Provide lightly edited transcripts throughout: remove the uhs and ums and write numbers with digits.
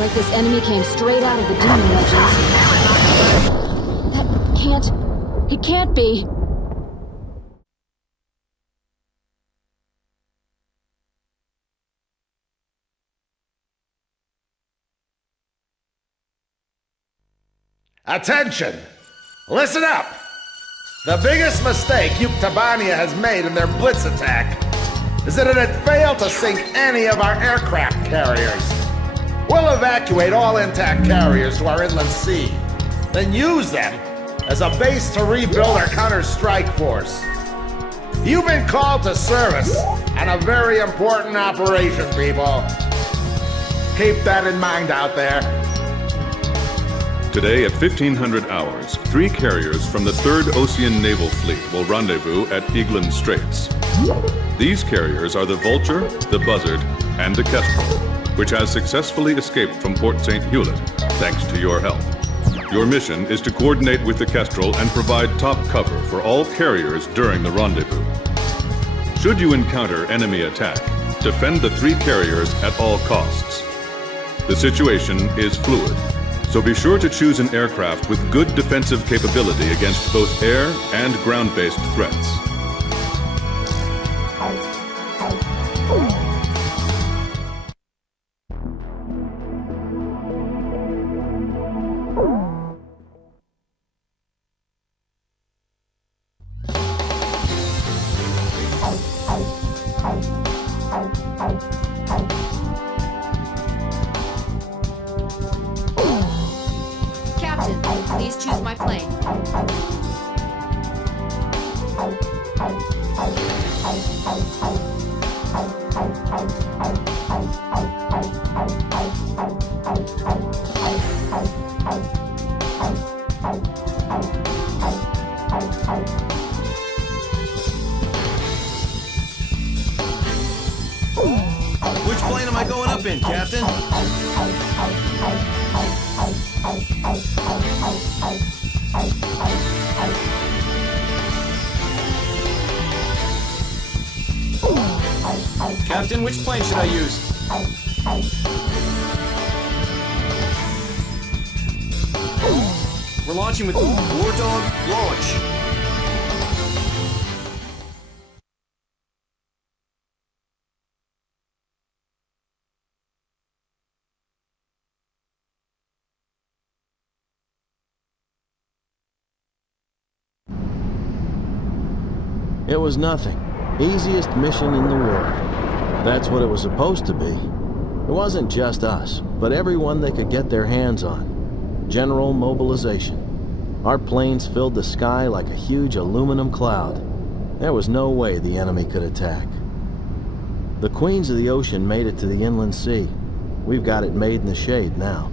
It's like this enemy came straight out of the Demon Legends. That can't... It can't be. Attention! Listen up! The biggest mistake Appuntamento has made in their blitz attack is that it had failed to sink any of our aircraft carriers. We'll evacuate all intact carriers to our inland sea, then use them as a base to rebuild our counter-strike force. You've been called to service on a very important operation, people. Keep that in mind out there. Today at 1500 hours, 3 carriers from the 3rd Ocean Naval Fleet will rendezvous at Eglin Straits. These carriers are the Vulture, the Buzzard, and the Kestrel, which has successfully escaped from Port St. Hewlett, thanks to your help. Your mission is to coordinate with the Kestrel and provide top cover for all carriers during the rendezvous. Should you encounter enemy attack, defend the 3 carriers at all costs. The situation is fluid, so be sure to choose an aircraft with good defensive capability against both air and ground-based threats. Please choose my plane. Which plane am I going up in, Captain? Captain, which plane should I use? We're launching with War Dog, launch. It was nothing. Easiest mission in the world. That's what it was supposed to be. It wasn't just us, but everyone they could get their hands on. General mobilization. Our planes filled the sky like a huge aluminum cloud. There was no way the enemy could attack. The Queens of the Ocean made it to the inland sea. We've got it made in the shade now.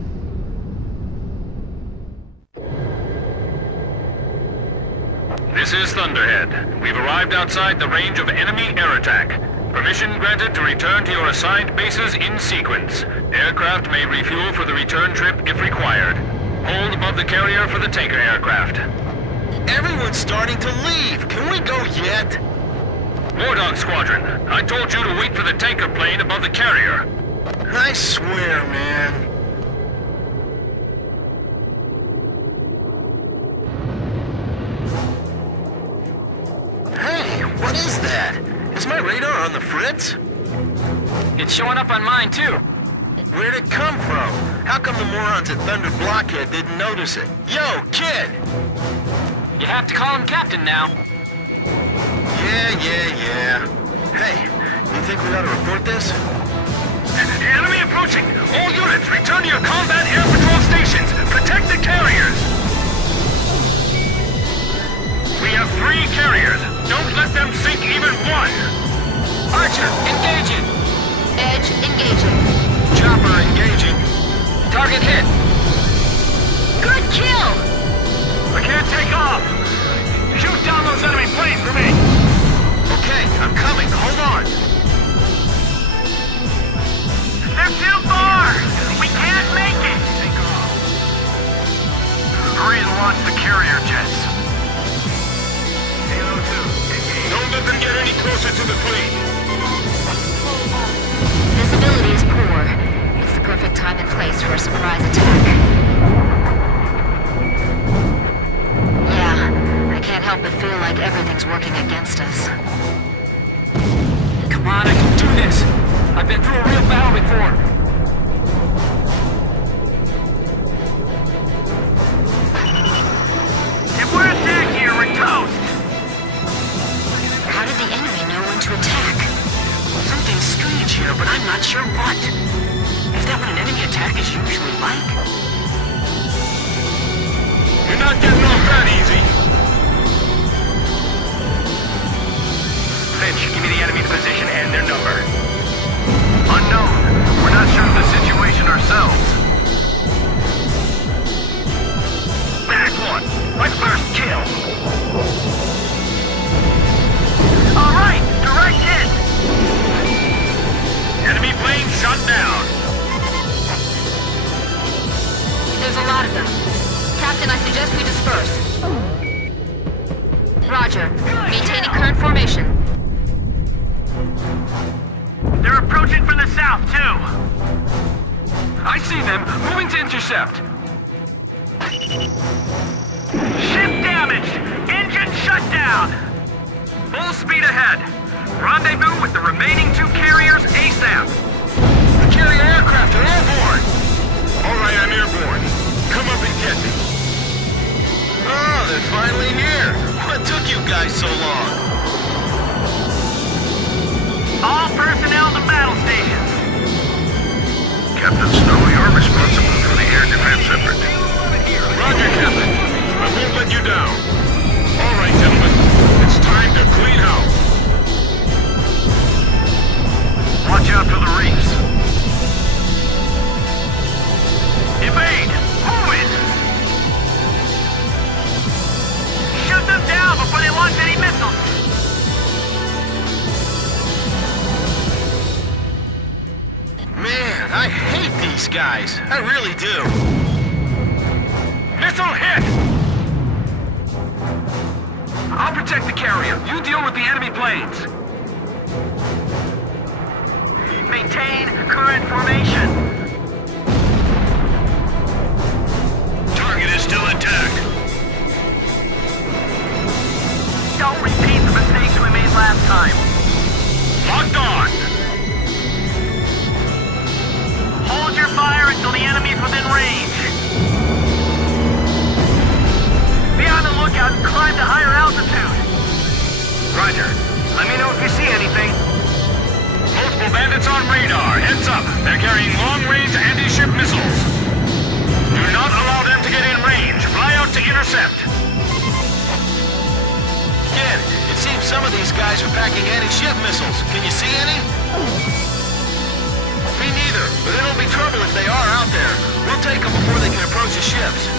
This is Thunderhead. We've arrived outside the range of enemy air attack. Permission granted to return to your assigned bases in sequence. Aircraft may refuel for the return trip if required. Hold above the carrier for the tanker aircraft. Everyone's starting to leave. Can we go yet? War Dog Squadron, I told you to wait for the tanker plane above the carrier. I swear, man. Hey, what is that? Is my radar on the fritz? It's showing up on mine, too. Where'd it come from? How come the morons at Thunder Blockhead didn't notice it? Yo, kid! You have to call him Captain now. Yeah. Hey, you think we ought to report this? Enemy approaching! All units, return to your combat air patrol stations! Protect the carriers! We have 3 carriers. Don't let them sink even one! Archer, engaging! Edge engaging. Chopper engaging. Target hit! Good kill! I can't take off! Shoot down those enemy planes for me! Okay, I'm coming. Hold on. They're too far! We can't make it! Take off. Hurry and launch the carrier jets. Halo 2, engage. Don't let them get any closer to the fleet. brace for a surprise attack. Yeah, I can't help but feel like everything's working against us. Come on, I can do this! I've been through a real battle before! If we're attacked here, we're toast! How did the enemy know when to attack? Something strange here, but I'm not sure what. Is that what an enemy attack is usually like? You're not getting off that easy. Finch, give me the enemy's position and their number. Unknown. We're not sure of the situation ourselves. Back one. My first kill. All right, direct hit. Enemy plane shot down. There's a lot of them. Captain, I suggest we disperse. Roger. Maintaining current formation. They're approaching from the south, too. I see them, moving to intercept. Ship damaged. Engine shut down. Full speed ahead. Rendezvous with the remaining 2 carriers ASAP. The carrier aircraft are all aboard. All right, I'm airborne. Come up and get me. Oh, they're finally here. What took you guys so long? All personnel to battle stations. Captain Snow, you're responsible for the air defense effort. Roger, Captain. I won't let you down. All right, gentlemen. It's time to clean house. Watch out for the reefs. Evade! Move it! Shoot them down before they launch any missiles! Man, I hate these guys. I really do. Missile hit! I'll protect the carrier. You deal with the enemy planes. Maintain current formation. Target is still intact. Don't repeat the mistakes we made last time. Locked on. Hold your fire until the enemy's within range. Be on the lookout and climb to higher altitude. Roger. Let me know if you see anything. Multiple bandits on radar. Heads up. They're carrying long-range anti-ship missiles. Do not allow them to get in range. Fly out to intercept. Kid, it seems some of these guys are packing anti-ship missiles. Can you see any? Me neither, but it'll be trouble if they are out there. We'll take them before they can approach the ships.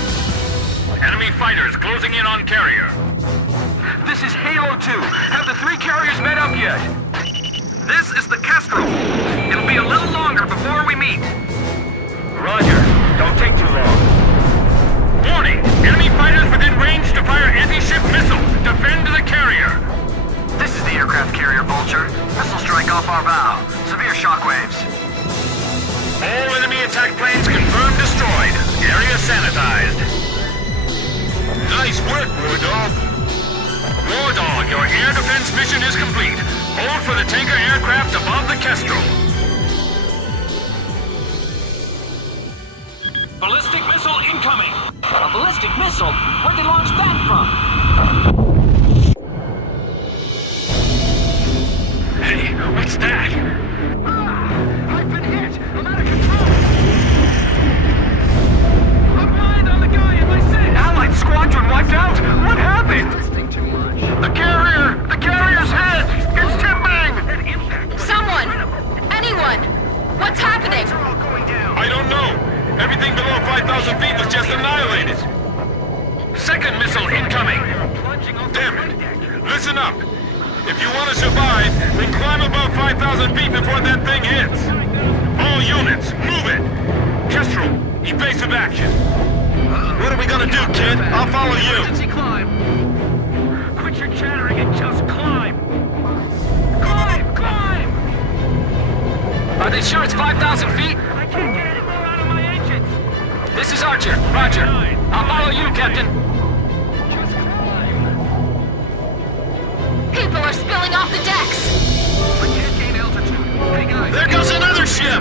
Enemy fighters closing in on carrier. This is Halo 2. Have the 3 carriers met up yet? This is the Kestrel. It'll be a little longer before we meet. Roger. Don't take too long. Warning! Enemy fighters within range to fire anti-ship missile. Defend the carrier. This is the aircraft carrier, Vulture. Missile strike off our bow. Severe shockwaves. All enemy attack planes confirmed destroyed. Area sanitized. Nice work, War Dog. War Dog, your air defense mission is complete. Hold for the tanker aircraft above the Kestrel. Ballistic missile incoming! A ballistic missile? Where'd they launch that from? Hey, what's that? I've been hit! I'm out of control! I'm blind on the guy in my seat! Allied squadron wiped out? What happened? The carrier's head! It's tipping! Someone! Anyone! What's happening? I don't know. Everything below 5,000 feet was just annihilated. Second missile incoming. Damn it. Listen up. If you want to survive, then climb above 5,000 feet before that thing hits. All units, move it. Kestrel, evasive action. What are we gonna do, kid? I'll follow you. Emergency climb! Quit your chattering and just climb! Climb! Are they sure it's 5,000 feet? I can't get any more out of my engine. This is Archer. Roger. I'll follow you, Captain. People are spilling off the decks! I can't gain altitude. Hey guys. There goes another ship!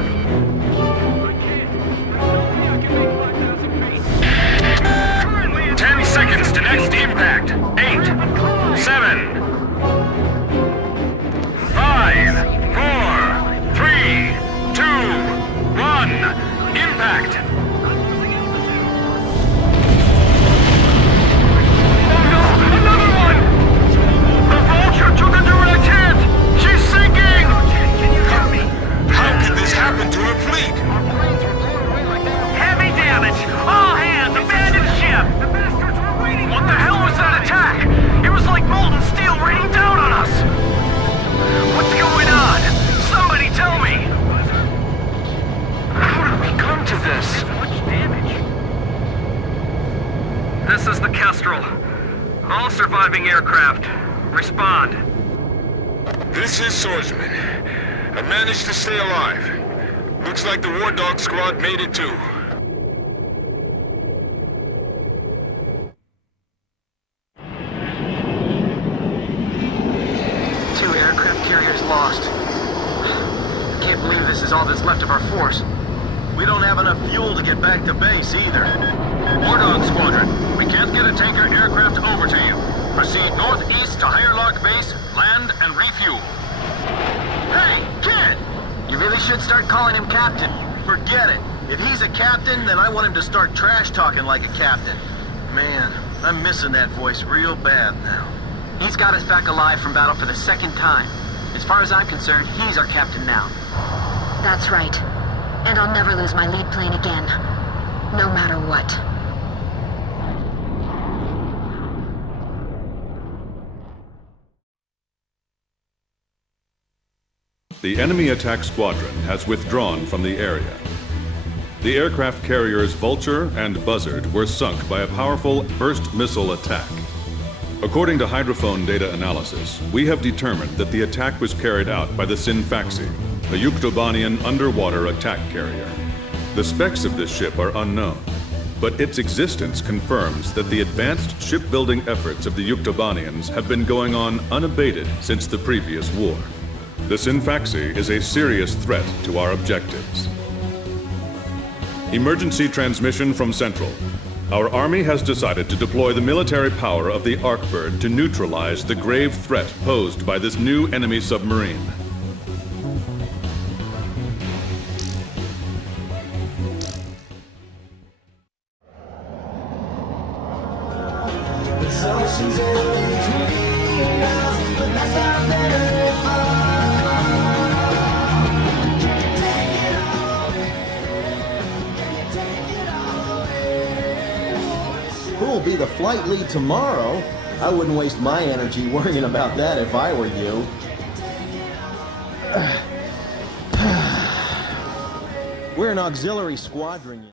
10 seconds to next impact. 8, 7, 5, 4, 3, 2, 1. Impact! Oh no! Another one! The Vulture took a direct hit! She's sinking! Can you hear me? How could this happen to her fleet? Heavy damage! All hands, abandon ship! The bastards were waiting! What the hell was that attack? It was like molten steel raining down on us! What's going on? Somebody tell me! How did we come to this? Much damage. This is the Kestrel. All surviving aircraft. Respond. This is Swordsman. I managed to stay alive. Looks like the War Dog Squad made it too. Two aircraft carriers lost. Can't believe this is all that's left of our force. We don't have enough fuel to get back to base either. War Dog Squadron, we can't get a tanker aircraft over to you. Proceed northeast to Higher Lock Base, land and refuel. Hey, kid! You really should start calling him Captain. Forget it. If he's a captain, then I want him to start trash talking like a captain. Man, I'm missing that voice real bad now. He's got us back alive from battle for the second time. As far as I'm concerned, he's our captain now. That's right. And I'll never lose my lead plane again. No matter what. The enemy attack squadron has withdrawn from the area. The aircraft carriers Vulture and Buzzard were sunk by a powerful burst missile attack. According to hydrophone data analysis, we have determined that the attack was carried out by the Sinfaxi, a Yuktobanian underwater attack carrier. The specs of this ship are unknown, but its existence confirms that the advanced shipbuilding efforts of the Yuktobanians have been going on unabated since the previous war. The Sinfaxi is a serious threat to our objectives. Emergency transmission from Central. Our Army has decided to deploy the military power of the Arkbird to neutralize the grave threat posed by this new enemy submarine. Who'll be the flight lead tomorrow? I wouldn't waste my energy worrying about that if I were you. We're an auxiliary squadron.